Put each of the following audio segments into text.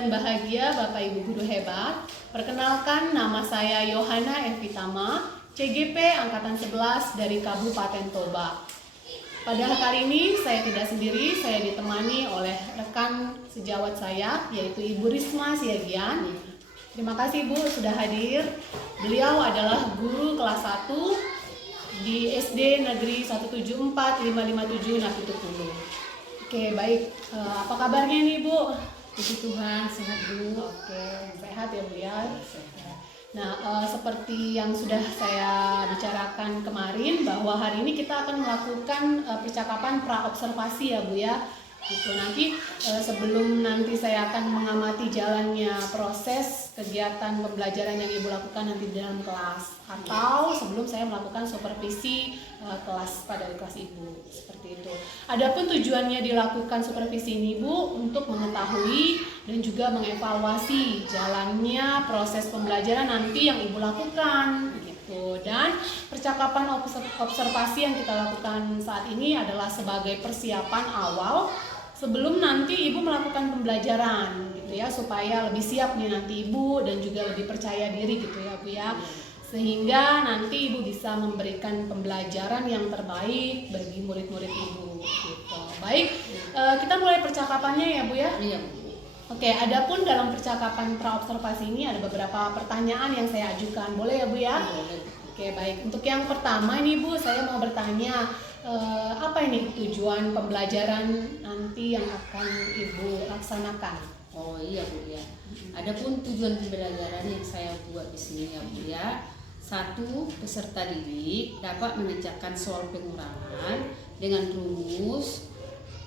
dan bahagia Bapak Ibu guru hebat. Perkenalkan, nama saya Yohana Evitama, CGP Angkatan 11 dari Kabupaten Toba. Pada kali ini saya tidak sendiri, saya ditemani oleh rekan sejawat saya, yaitu Ibu Risma Siagian. Terima kasih Bu sudah hadir. Beliau adalah guru kelas 1 di SD Negeri 174557 Napitupulu. Oke, baik. Apa kabarnya nih Bu? Puji Tuhan, sehat Bu. Oke, sehat ya Bu ya. Nah, seperti yang sudah saya bicarakan kemarin, bahwa hari ini kita akan melakukan percakapan pra-observasi ya Bu ya. Gitu. Nanti sebelum nanti saya akan mengamati jalannya proses kegiatan pembelajaran yang Ibu lakukan nanti di dalam kelas, atau sebelum saya melakukan supervisi kelas pada kelas Ibu, seperti itu. Adapun tujuannya dilakukan supervisi ini Bu untuk mengetahui dan juga mengevaluasi jalannya proses pembelajaran nanti yang Ibu lakukan gitu. Dan percakapan observasi yang kita lakukan saat ini adalah sebagai persiapan awal sebelum nanti Ibu melakukan pembelajaran gitu ya, supaya lebih siap nih nanti Ibu dan juga lebih percaya diri gitu ya Bu ya, sehingga nanti Ibu bisa memberikan pembelajaran yang terbaik bagi murid-murid Ibu gitu. Baik, kita mulai percakapannya ya Bu ya. Iya Bu. Oke, adapun dalam percakapan pra-observasi ini ada beberapa pertanyaan yang saya ajukan, boleh ya Bu ya? Boleh. Oke, baik. Untuk yang pertama ini Bu, saya mau bertanya, apa ini tujuan pembelajaran nanti yang akan Ibu laksanakan? Oh iya Bu ya. Adapun tujuan pembelajaran yang saya buat di sini ya Bu ya. 1. Peserta didik dapat mengerjakan soal pengurangan dengan rumus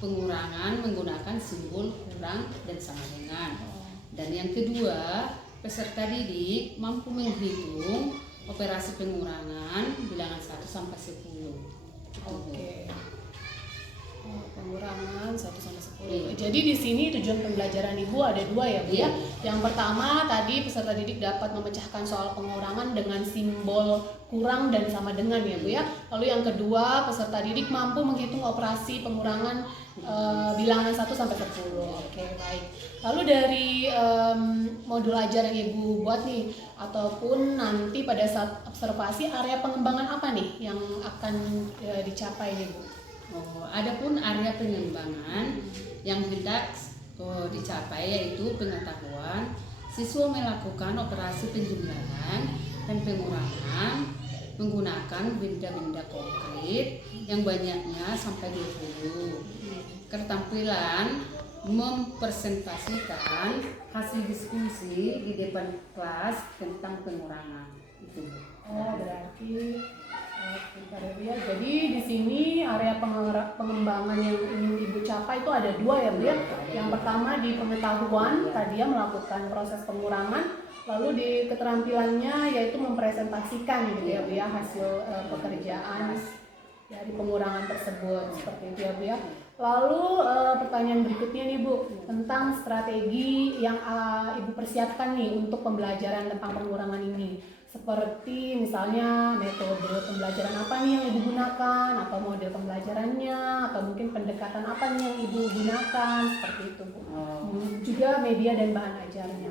pengurangan menggunakan simbol kurang dan sama dengan. Dan yang kedua, peserta didik mampu menghitung operasi pengurangan bilangan 1 sampai 10. Oke. Pengurangan 1 sampai 10. Jadi di sini tujuan pembelajaran Ibu ada 2 ya Bu ya. Yang pertama tadi peserta didik dapat memecahkan soal pengurangan dengan simbol kurang dan sama dengan ya Bu ya. Lalu yang kedua, peserta didik mampu menghitung operasi pengurangan bilangan 1 sampai 10. Oke, baik. Lalu dari modul ajar yang Ibu buat nih, ataupun nanti pada saat observasi, area pengembangan apa nih yang akan dicapai nih Bu? Adapun area pengembangan yang hendak dicapai yaitu pengetahuan siswa melakukan operasi penjumlahan dan pengurangan menggunakan benda-benda konkret yang banyaknya sampai 20. Keterampilan mempresentasikan hasil diskusi di depan kelas tentang pengurangan itu. Oh, berarti ya. Jadi di sini area pengembangan yang ingin Ibu capai itu ada 2 ya Bu ya. Yang pertama di pengetahuan, tadi ya melakukan proses pengurangan, lalu di keterampilannya yaitu mempresentasikan gitu ya Bu ya hasil pekerjaan dari pengurangan tersebut, seperti itu ya Bu ya. Lalu pertanyaan berikutnya nih Bu, tentang strategi yang Ibu persiapkan nih untuk pembelajaran tentang pengurangan ini. Seperti misalnya metode pembelajaran apa nih yang Ibu gunakan, atau model pembelajarannya, atau mungkin pendekatan apa nih yang Ibu gunakan, seperti itu Bu. Juga media dan bahan ajarnya.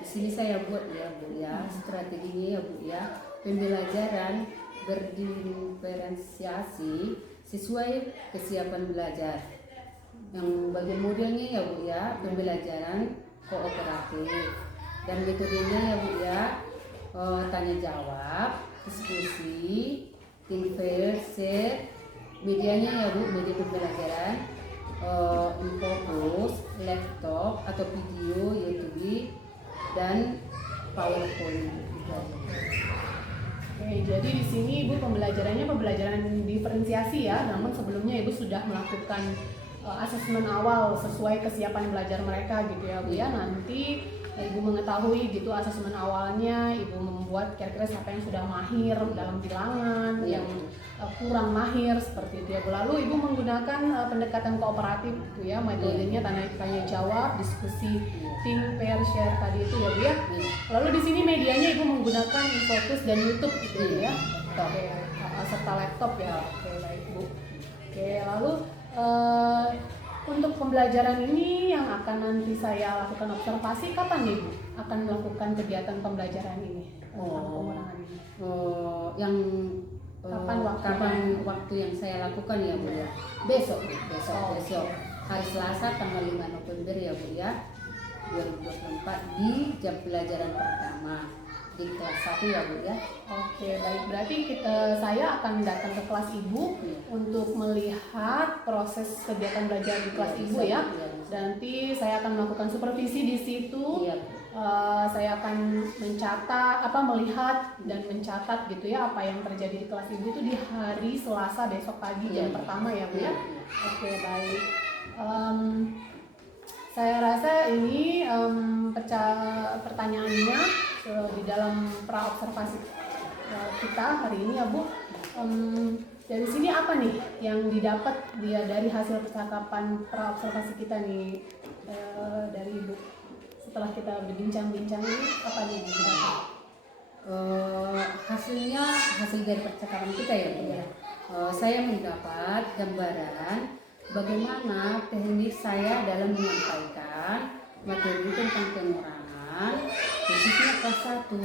Di sini saya buat ya Bu ya, strateginya ya Bu ya, pembelajaran berdiferensiasi sesuai kesiapan belajar. Yang bagian modelnya ya Bu ya, pembelajaran kooperatif, dan metodenya ya Bu ya, tanya jawab, diskusi, think fair, share. Medianya ya Bu, media pembelajaran infographic, laptop atau video, YouTube, dan PowerPoint. Oke, jadi di sini Ibu pembelajarannya pembelajaran diferensiasi ya, namun sebelumnya Ibu sudah melakukan asesmen awal sesuai kesiapan belajar mereka gitu ya Bu ya. Nanti Ibu mengetahui gitu asesmen awalnya, Ibu membuat kira-kira siapa yang sudah mahir dalam bilangan, yang kurang mahir, seperti itu ya Bu. Lalu Ibu menggunakan pendekatan kooperatif gitu ya, metodenya tanya jawab, diskusi, think, pair, share tadi itu ya Bu ya. Lalu di sini medianya Ibu menggunakan Infocus dan YouTube gitu ya. Oke, serta laptop ya. Oke, baik Bu. Oke, lalu Untuk pembelajaran ini yang akan nanti saya lakukan observasi, kapan nih Bu akan melakukan kegiatan pembelajaran ini? Tentang pengurangan ini. Yang Kapan waktu yang saya lakukan ya Bu ya? Besok. Oke. Hari Selasa tanggal 5 November ya Bu ya, 2024 di jam pelajaran pertama di kelas 1 ya Bu ya. Oke, baik. Berarti saya akan datang ke kelas Ibu untuk melihat proses kegiatan belajar di kelas Ibu ya. Dan nanti saya akan melakukan supervisi di situ. Iya. Saya akan melihat dan mencatat gitu ya apa yang terjadi di kelas Ibu itu di hari Selasa besok pagi jam pertama ya Bu ya. Oke, baik. Saya rasa ini pertanyaannya di dalam pra-observasi kita hari ini ya Bu. Dari sini apa nih yang didapat dari hasil percakapan pra-observasi kita nih dari Ibu? Setelah kita berbincang-bincang ini apa nih yang didapat? Hasil dari percakapan kita ya Bu ya. Saya mendapat gambaran bagaimana teknik saya dalam menyampaikan materi tentang pengurangan khususnya kelas 1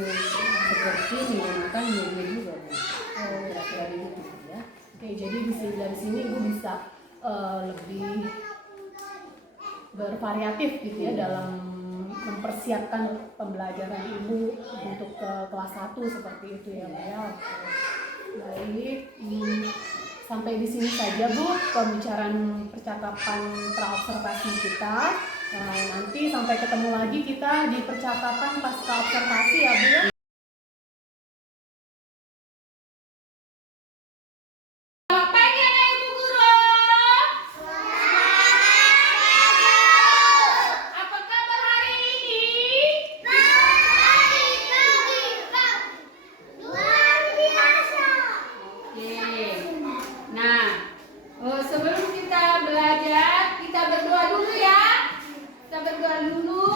seperti menggunakan media juga Bu. Kira-kira begitu ya. Oke, jadi dari sini Ibu bisa lebih bervariatif gitu ya dalam mempersiapkan pembelajaran Ibu untuk ke kelas 1 seperti itu ya Bu ya. Baik, sampai di sini saja Bu pembicaraan percakapan pra-observasi kita. Nanti sampai ketemu lagi kita di percakapan pasca observasi ya Bu ya. Sebelum kita belajar, kita berdoa dulu ya. Kita berdoa dulu.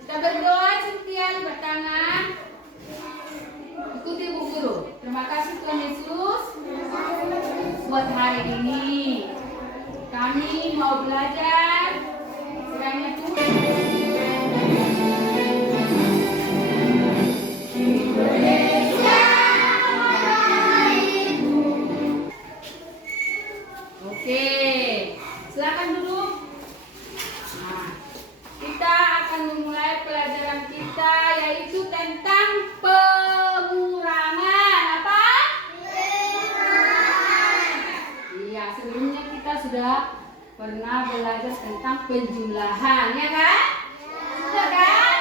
Kita berdoa setia lipat tangan. Ikuti Bu Guru. Terima kasih Tuhan Yesus buat hari ini. Kami mau belajar. Kiranya Tuhan. Oke, silakan duduk. Nah, kita akan memulai pelajaran kita yaitu tentang pengurangan. Apa? Pengurangan. Iya, sebelumnya kita sudah pernah belajar tentang penjumlahan, ya kan? Sudah kan?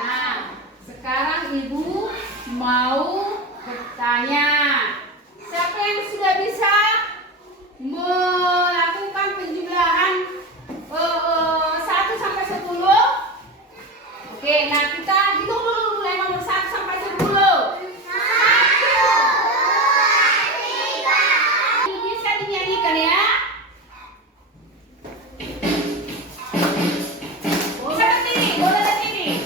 Nah, sekarang Ibu mau bertanya. Siapa yang sudah bisa melakukan penjumlahan 1 sampai 10? Oke, nah kita hitung dulu mulai nomor 1 sampai 10. 1, 2, 3. Ini bisa dinyanyikan ya. Seperti ini, boleh seperti ini.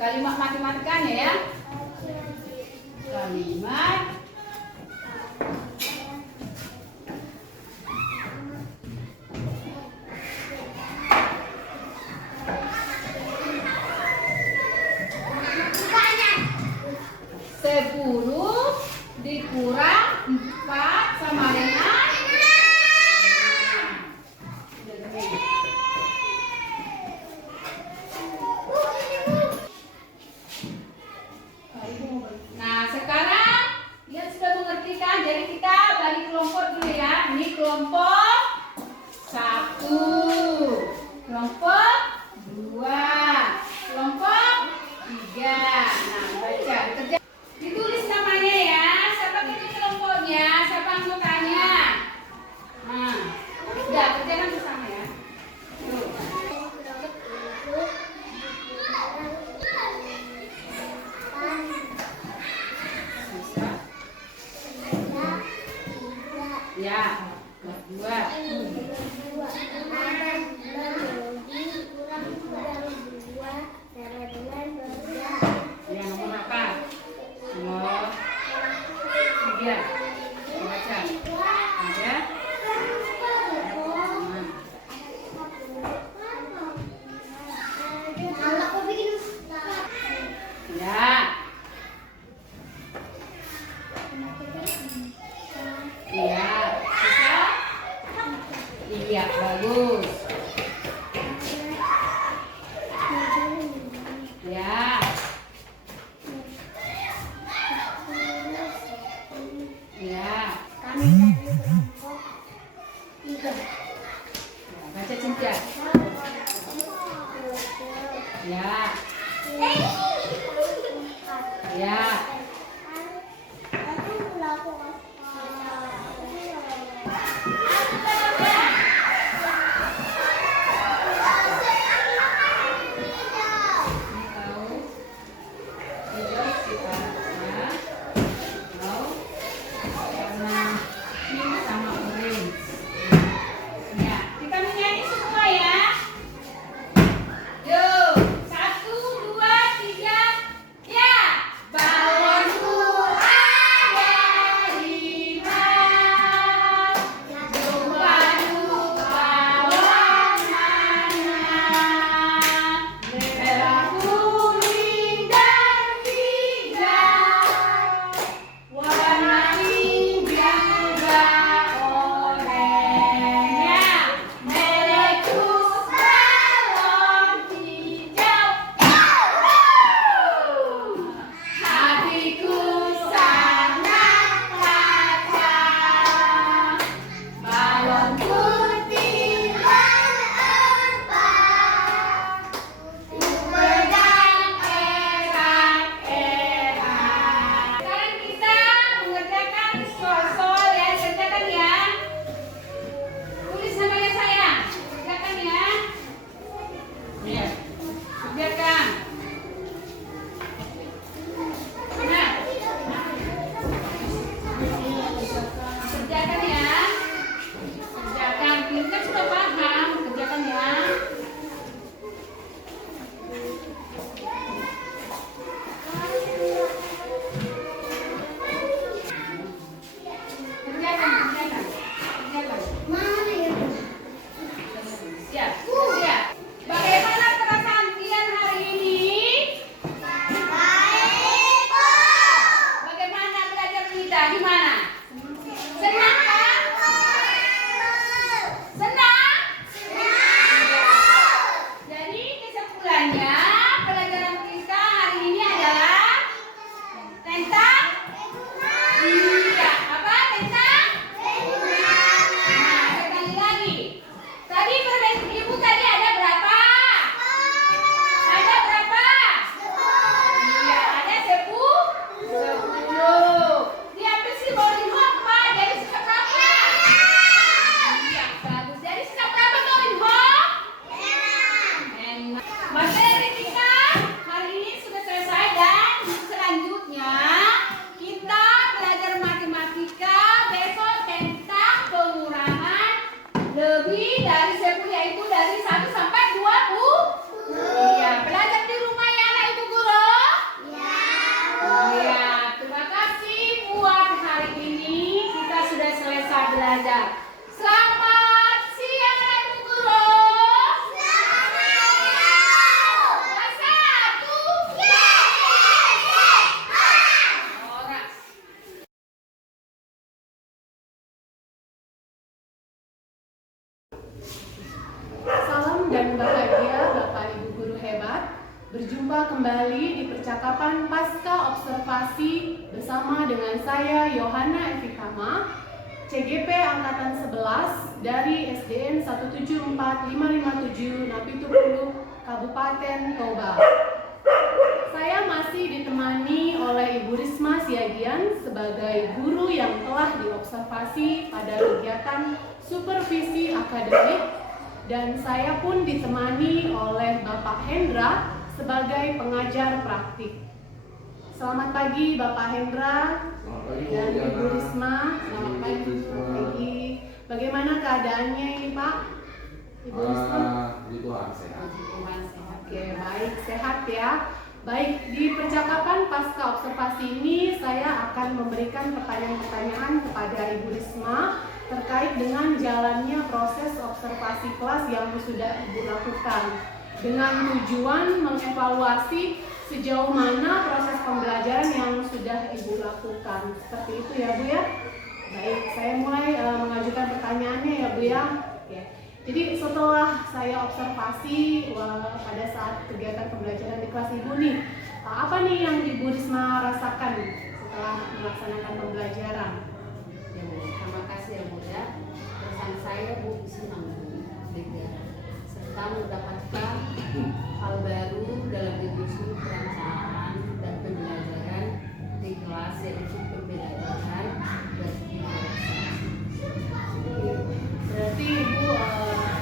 Kalimat matematikanya ya. Kalimat sepuluh dikurang 4 sama dengan nah sekarang dia sudah mengerti kan, jadi kita balik kelompok dulu ya. Ini kelompok 1, kelompok 2, kelompok 3. Nah baca kerja, ditulis namanya ya, siapa itu kelompoknya, siapa anggotanya. Nah udah kerjakan bersama ya. Tuh. Ya, kelas 2. Ya, nomor apa? Nomor 3. Baca. Ada? Ya. Iya, bisa? Iya, bagus. Ya. Ya. Baca Cynthia. Ya. Ya. Balon Berjumpa kembali di percakapan pasca observasi bersama dengan saya Yohana Evikama, CGP Angkatan 11 dari SDN 174557 Napitupulu, Kabupaten Toba. Saya masih ditemani oleh Ibu Risma Siagian sebagai guru yang telah diobservasi pada kegiatan supervisi akademik, dan saya pun ditemani oleh Bapak Hendra sebagai pengajar praktik. Selamat pagi Bapak Hendra dan Ibu Risma. Selamat pagi. Bagaimana keadaannya ini Pak? Ibu Risma? Tuhan sehat. Oke, baik, sehat ya. Baik, di percakapan pasca observasi ini saya akan memberikan pertanyaan-pertanyaan kepada Ibu Risma terkait dengan jalannya proses observasi kelas yang sudah Ibu lakukan, dengan tujuan mengevaluasi sejauh mana proses pembelajaran yang sudah Ibu lakukan. Seperti itu ya Bu ya. Baik, saya mulai mengajukan pertanyaannya ya Bu ya. Oke. Jadi setelah saya observasi pada saat kegiatan pembelajaran di kelas Ibu nih, apa nih yang Ibu Risma rasakan setelah melaksanakan pembelajaran? Ya Bu, terima kasih ya Bu ya. Perasaan saya Bu senang belajar serta mendapatkan hal baru dalam industri perencanaan dan pembelajaran di kelas, yaitu pembelajaran Berarti Ibu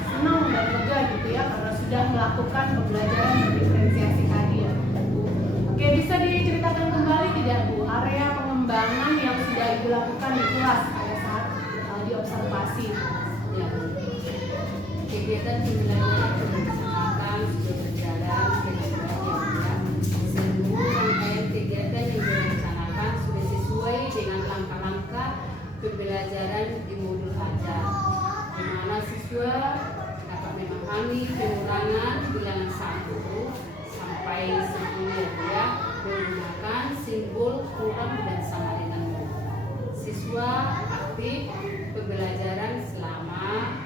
senang dan lega gitu ya karena sudah melakukan pembelajaran diferensiasi tadi ya Bu. Oke, bisa diceritakan kembali tidak Bu area pengembangan yang sudah Ibu lakukan di kelas pada saat diobservasi? Ya Bu, kegiatan pembelajaran perencanaan sudah berjalan dengan seluruh rangkaian kegiatan yang direncanakan sudah sesuai dengan langkah-langkah pembelajaran di modul ajar, di mana siswa dapat memahami pengurangan bilangan 1 sampai 10 ya, menggunakan simbol kurang dan sama dengan nol. Siswa aktif pembelajaran selama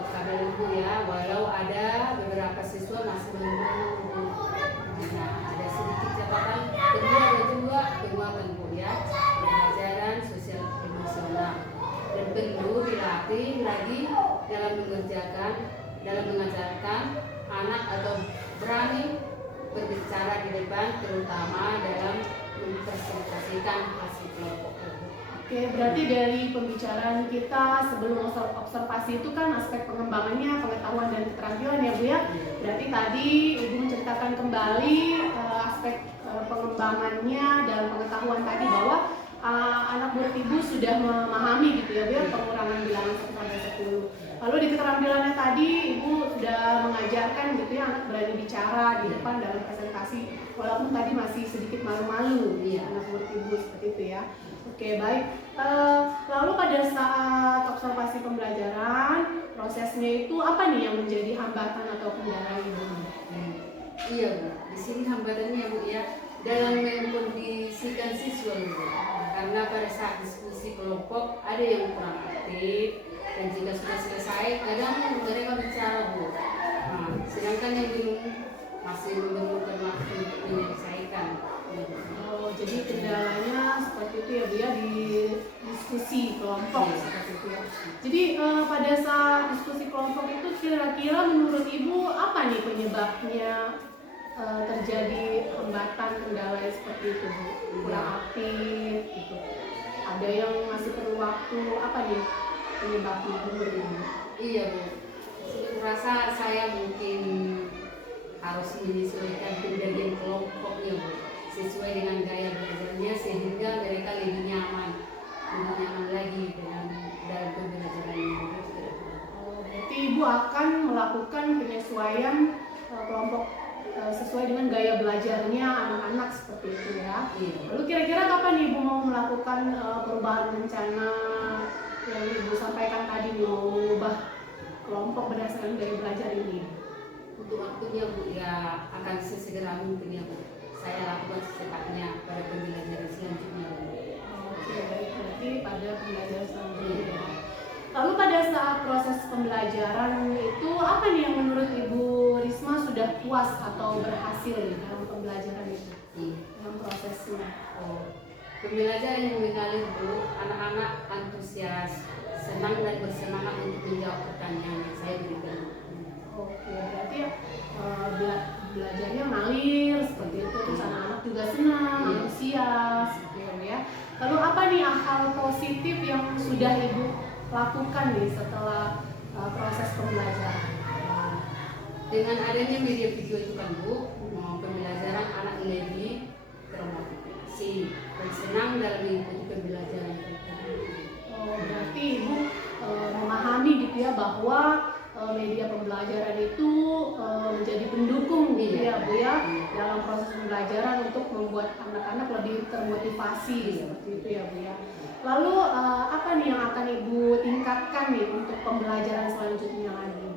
kabar itu ya, walau ada beberapa siswa masih menunggu. Nah, ada sedikit catatan kedua ada juga penguatan ya, pembelajaran sosial emosional, dan perlu dilatih lagi dalam mengajarkan anak atau berani berbicara di depan, terutama dalam mempresentasikan hasil kelompok. Oke, berarti dari pembicaraan kita sebelum observasi itu kan aspek pengembangannya pengetahuan dan keterampilan ya Bu ya. Berarti tadi Ibu menceritakan kembali aspek pengembangannya dalam pengetahuan tadi bahwa anak murid Ibu sudah memahami gitu ya Bu ya, pengurangan bilangan 1 sampai 10. Lalu di keterampilannya tadi Ibu sudah mengajarkan gitu ya anak berani bicara di depan dalam presentasi walaupun tadi masih sedikit malu-malu anak murid Ibu seperti itu ya. Oke, baik. Lalu pada saat observasi pembelajaran, prosesnya itu apa nih yang menjadi hambatan atau kendala Ibu? Iya Bu, di sini hambatannya Bu ya, dalam mengkondisikan siswa Bu. Karena pada saat diskusi kelompok ada yang kurang aktif, dan jika sudah selesai kadang mereka bicara Bu. Nah, sedangkan yang belum masih memerlukan waktu untuk menyelesaikan. Oh, jadi kendalanya seperti itu ya Bu ya di diskusi kelompok seperti itu ya. Jadi pada saat diskusi kelompok itu kira-kira menurut Ibu apa nih penyebabnya terjadi hambatan kendala seperti itu Bu? Kurang aktif gitu. Ada yang masih perlu waktu, apa nih penyebabnya menurut Ibu? Iya Bu, saya rasa saya mungkin harus menyesuaikan pembagian kelompoknya Bu, sesuai dengan gaya belajarnya sehingga mereka lebih nyaman lagi dalam pembelajaran ini. Oh, berarti Ibu akan melakukan penyesuaian kelompok sesuai dengan gaya belajarnya anak-anak seperti itu ya. Iya. Lalu kira-kira kapan Ibu mau melakukan perubahan rencana yang Ibu sampaikan tadi, mau mengubah kelompok berdasarkan gaya belajar ini? Untuk waktunya Bu ya akan sesegera mungkin ya Bu. Saya lakukan secepatnya pada pembelajaran selanjutnya Bu. Oke, baik, berarti pada pembelajaran selanjutnya ya. Lalu pada saat proses pembelajaran itu apa nih yang menurut Ibu Risma sudah puas atau berhasil nih dalam pembelajaran itu? Dalam prosesnya. Pembelajaran yang mengalir Bu, anak-anak antusias, senang dan bersemangat untuk menjawab pertanyaan yang saya berikan. Oke, berarti belajarnya ngalir seperti itu, terus anak-anak juga senang, antusias, gitu ya. Lalu apa nih hal positif yang sudah Ibu lakukan nih setelah proses pembelajaran? Dengan adanya media video itu kan Bu, pembelajaran anak lebih termotivasi dan senang dalam mengikuti pembelajaran mereka. Berarti Ibu memahami gitu ya bahwa media pembelajaran itu menjadi pendukung gitu ya Bu ya dalam proses pembelajaran untuk membuat anak-anak lebih termotivasi seperti itu ya Bu ya. Lalu apa nih yang akan Ibu tingkatkan nih untuk pembelajaran selanjutnya lagi?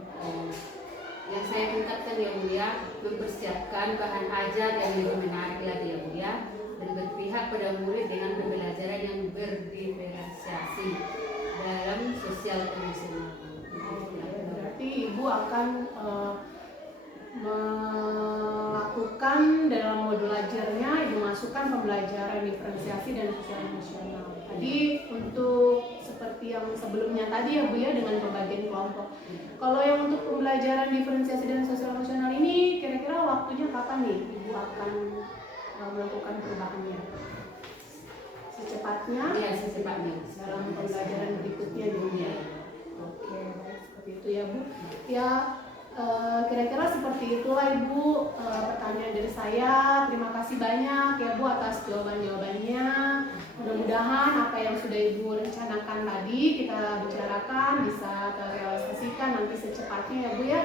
Yang saya tingkatkan ya Bu ya, mempersiapkan bahan ajar yang lebih menarik lagi ya Bu ya, dan berpihak pada murid dengan pembelajaran yang berdiferensiasi dalam sosial emosional. Berarti Ibu akan melakukan dalam modul ajarnya Ibu masukkan pembelajaran diferensiasi dan sosial emosional. Tadi untuk seperti yang sebelumnya tadi ya Bu ya dengan pembagian kelompok. Kalau yang untuk pembelajaran diferensiasi dan sosial emosional ini kira-kira waktunya kapan nih Ibu akan melakukan perubahannya? Secepatnya? Iya, secepatnya. Dalam pembelajaran berikutnya Bu ya. Oke, baik seperti itu ya Bu. Ya kira-kira seperti itulah Ibu pertanyaan dari saya. Terima kasih banyak ya Bu atas jawaban-jawabannya. Mudah-mudahan apa yang sudah Ibu rencanakan tadi kita bicarakan bisa terrealisasikan nanti secepatnya ya Bu ya.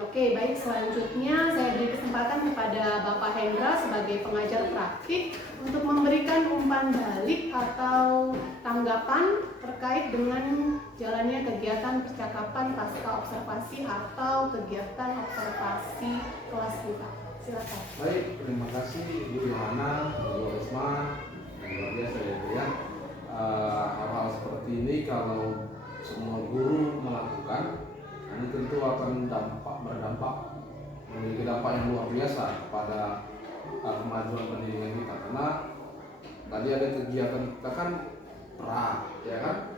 Oke, baik, selanjutnya saya beri kesempatan kepada Bapak Hendra sebagai pengajar praktik untuk memberikan umpan balik atau tanggapan terkait dengan jalannya kegiatan percakapan pasca observasi atau kegiatan observasi kelas kita. Silakan. Baik, terima kasih Bu Yohana, Bu Risma, luar biasa ya Bu ya. Hal-hal seperti ini kalau semua guru melakukan, ini tentu akan berdampak memiliki dampak yang luar biasa kepada kemajuan pendidikan kita. Karena tadi ada kegiatan kita kan ya kan,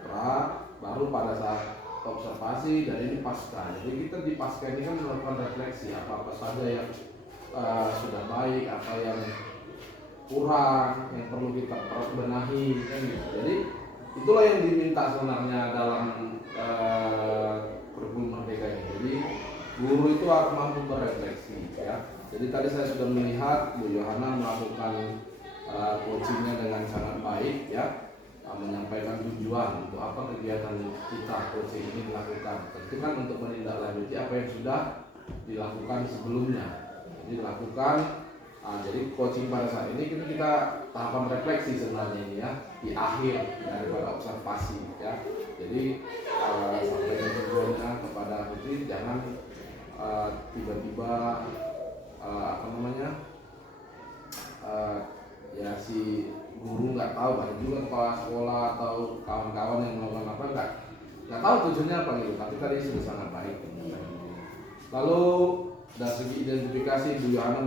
baru pada saat observasi dan ini pasca. Jadi kita di pasca ini kan melakukan refleksi apa saja yang sudah baik, apa yang kurang, yang perlu kita benahi kan gitu. Jadi itulah yang diminta sebenarnya dalam kurikulum Merdeka ini. Jadi guru itu harus mampu berefleksi ya. Jadi tadi saya sudah melihat Bu Yohana melakukan coachingnya dengan sangat baik ya, menyampaikan tujuan untuk apa kegiatan kita coaching ini dilakukan. Tentu kan untuk menindaklanjuti apa yang sudah dilakukan sebelumnya. Jadi dilakukan. Jadi coaching pada saat ini kita tahapan refleksi sebenarnya ini ya, di akhir daripada observasi ya. Jadi sampaikan tujuannya kepada Putri, jangan tiba-tiba ya si guru nggak tahu, ada juga kepala sekolah atau kawan-kawan yang melakukan apa nggak tahu tujuannya apa gitu. Tapi tadi sudah sangat baik. Lalu dari segi identifikasi Bu Yohana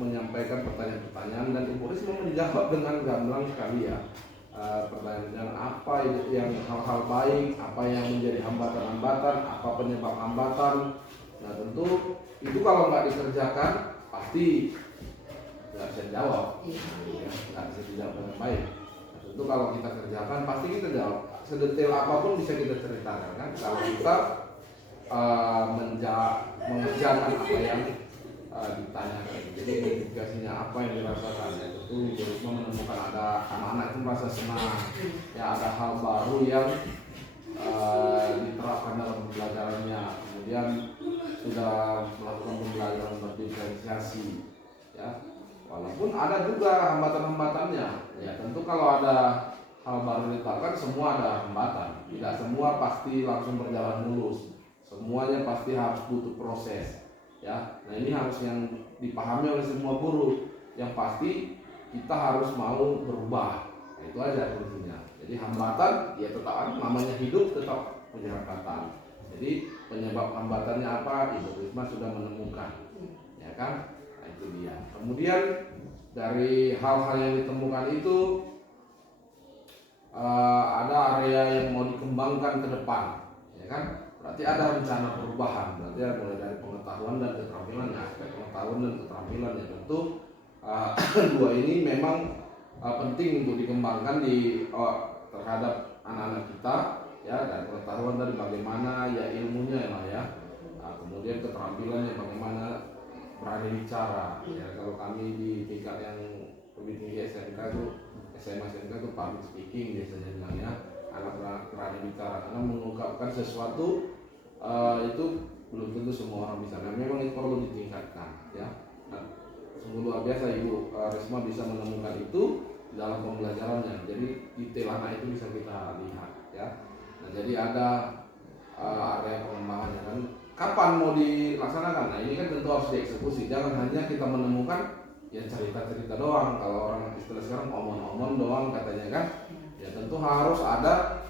menyampaikan pertanyaan-pertanyaan dan Ibu Risma menjawab dengan gamblang sekali ya. Pertanyaan apa yang hal-hal baik, apa yang menjadi hambatan-hambatan, apa penyebab hambatan. Nah tentu itu kalau nggak dikerjakan pasti nggak bisa dijawab, nggak bisa dijawab dengan baik. Nah, tentu kalau kita kerjakan pasti kita jawab. Sedetail apapun bisa kita ceritakan kan. Kalau kita mengerjakan apa yang ditanyakan. Jadi identifikasinya apa yang dirasakan. Ya, tentu Ibu Risma menemukan ada anak-anak itu merasa senang. Ya ada hal baru yang diterapkan dalam pembelajarannya. Kemudian sudah melakukan pembelajaran berdiferensiasi. Ya, walaupun ada juga hambatan-hambatannya. Ya tentu kalau ada hal baru ditetapkan semua ada hambatan. Tidak semua pasti langsung berjalan mulus. Semuanya pasti harus butuh proses. Ya, nah ini harus yang dipahami oleh semua guru. Yang pasti kita harus mau berubah. Nah, itu aja kuncinya. Jadi hambatan ya tetap ada, namanya hidup tetap punya hambatan. Jadi penyebab hambatannya apa? Ibu Risma sudah menemukan, ya kan? Nah, itu dia. Kemudian dari hal-hal yang ditemukan itu ada area yang mau dikembangkan ke depan, ya kan? Berarti ada rencana perubahan. Berarti ada mulai dari pengetahuan dan keterampilannya, aspek pengetahuan dan keterampilannya. Tentu dua ini memang penting untuk dikembangkan terhadap anak-anak kita, ya, dan pengetahuan dari bagaimana ya ilmunya ya. Nah, kemudian keterampilannya bagaimana berani bicara, ya. Kalau kami di tingkat yang lebih tinggi SMK itu SMK itu public speaking biasanya bilangnya, anak berani bicara karena mengungkapkan sesuatu itu belum tentu semua orang bisa. Nah, memang itu perlu ditingkatkan, ya. Nah, sungguh luar biasa Ibu Risma bisa menemukan itu dalam pembelajarannya. Jadi detail anak itu bisa kita lihat, ya. Nah, jadi ada area pengembangannya kan. Kapan mau dilaksanakan? Nah, ini kan tentu harus dieksekusi. Jangan hanya kita menemukan ya cerita-cerita doang. Kalau orang istilah sekarang omong-omong doang katanya kan. Ya tentu harus ada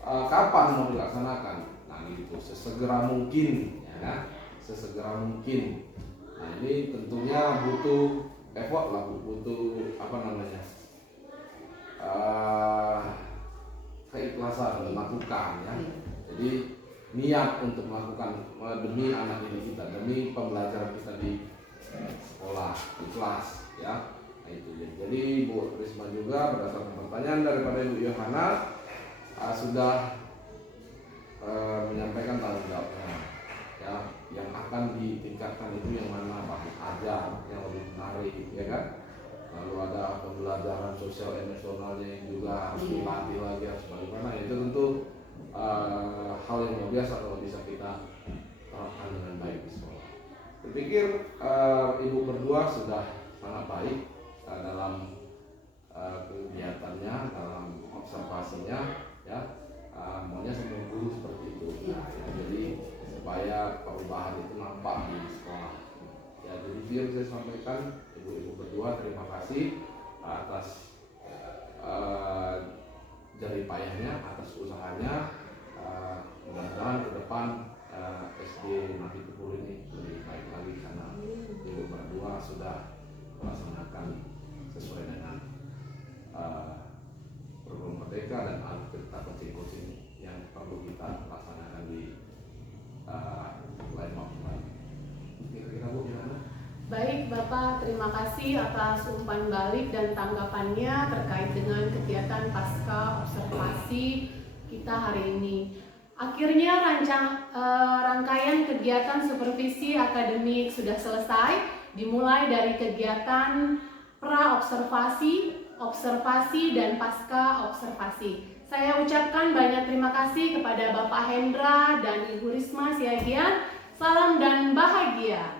kapan mau dilaksanakan. Nah, gitu sesegera mungkin, ya kan? Sesegera mungkin. Nah, ini tentunya butuh effort lah, butuh apa namanya? Keikhlasan melakukan, ya. Jadi niat untuk melakukan demi anak ini kita, demi pembelajaran kita di sekolah, di kelas, ya. Nah, itu jadi Bu Risma juga berdasarkan pertanyaan daripada Ibu Yohana sudah menyampaikan tanggung jawabnya, ya, yang akan ditingkatkan itu yang mana Pak ajar yang lebih menarik, ya kan. Lalu ada pembelajaran sosial emosionalnya yang juga harus dilatih lagi, harus bagaimana. Itu tentu hal yang luar biasa kalau bisa kita terapkan dengan baik di sekolah. Berpikir Ibu berdua sudah sangat baik dalam kegiatannya, dalam observasinya, ya. Maunya semua guru seperti itu, ya. Jadi supaya perubahan itu nampak di sekolah. Ya, jadi biar saya sampaikan Ibu berdua terima kasih atas jerih payahnya, atas usahanya. Mudah-mudahan ke depan SD Nabi Tupul ini lebih baik lagi karena Ibu berdua sudah melaksanakan sesuai dengan program Merdeka dan kita kucing-kucing yang perlu kita laksanakan di lain waktu. Kira-kira Bu gimana? Baik Bapak, terima kasih atas umpan balik dan tanggapannya terkait dengan kegiatan pasca observasi kita hari ini. Akhirnya rangkaian kegiatan supervisi akademik sudah selesai, dimulai dari kegiatan pra-observasi, observasi, dan pasca observasi. Saya ucapkan banyak terima kasih kepada Bapak Hendra dan Ibu Risma Siagian. Salam dan bahagia.